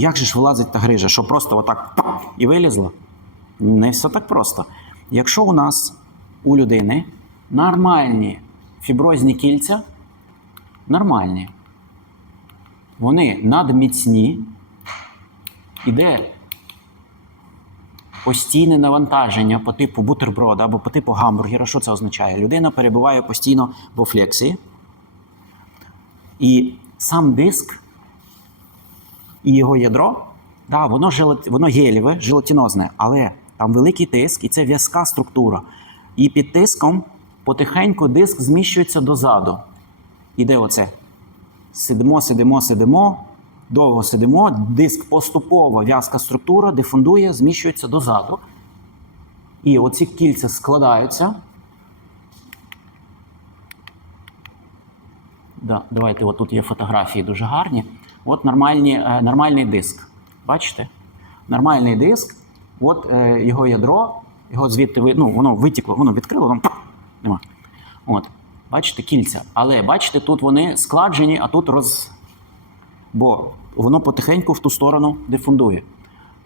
Як же ж вилазить та грижа? Що просто отак і вилізла? Не все так просто. Якщо у нас у людини нормальні фіброзні кільця, нормальні, вони надміцні, іде постійне навантаження по типу бутерброда або по типу гамбургера. Що це означає? Людина перебуває постійно в флексії, і сам диск і його ядро, да, воно, желат... воно гелєве, желатинозне, але там великий тиск, і це в'язка структура. І під тиском потихеньку диск зміщується дозаду. Іде оце. Сидимо, сидимо, сидимо, довго сидимо, диск поступово в'язка структура дефундує, зміщується дозаду. І оці кільця складаються. Да, давайте, от тут є фотографії дуже гарні. От нормальні, е, нормальний диск. Бачите? Нормальний диск, от е, його ядро, його звідти ну, воно витікло, воно відкрило, воно нема. От. Бачите, кільця. Але бачите, тут вони складжені, а тут роз. Бо воно потихеньку в ту сторону дефундує.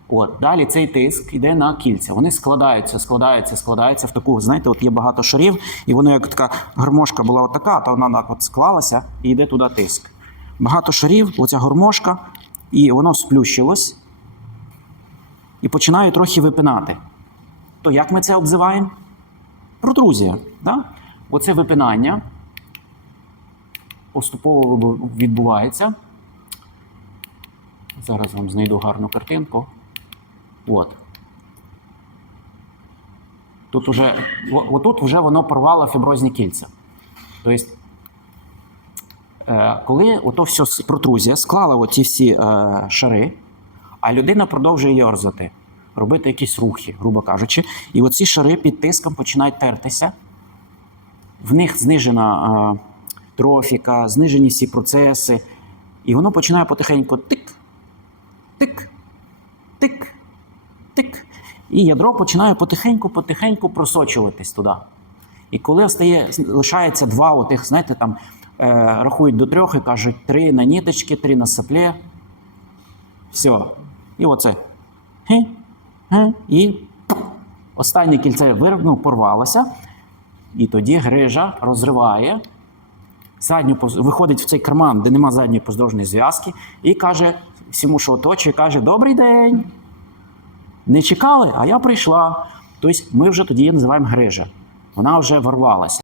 От, далі цей тиск йде на кільця. Вони складаються, складаються, складаються в таку. Знаєте, от є багато шарів, і воно як така гармошка була отака, то вона так от склалася і йде туди тиск. Багато шарів, оця гармошка, і воно сплющилось і починає трохи випинати. То як ми це обзиваємо? Протрузія. Да? Оце випинання поступово відбувається. Зараз вам знайду гарну картинку. От. Тут уже, отут вже воно порвало фіброзні кільця. Тобто, коли ото все протрузія склала оці всі е, шари, а людина продовжує йорзати, робити якісь рухи, грубо кажучи, і оці шари під тиском починають тертися, в них знижена е, трофіка, знижені всі процеси, і воно починає потихеньку тик, тик, тик, тик. І ядро починає потихеньку-потихеньку просочуватись туди. І коли стає, лишається два отих, знаєте, там е, рахують до трьох і кажуть три на ніточки, три на саплі. Все. І оце. І останнє кільце вир, ну, порвалося. І тоді грижа розриває задню виходить в цей карман, де нема задньої поздовжної зв'язки, і каже всьому, що оточує, каже: Добрий день! Не чекали, а я прийшла. Тобто ми вже тоді її називаємо грижа. Вона вже ворвалася.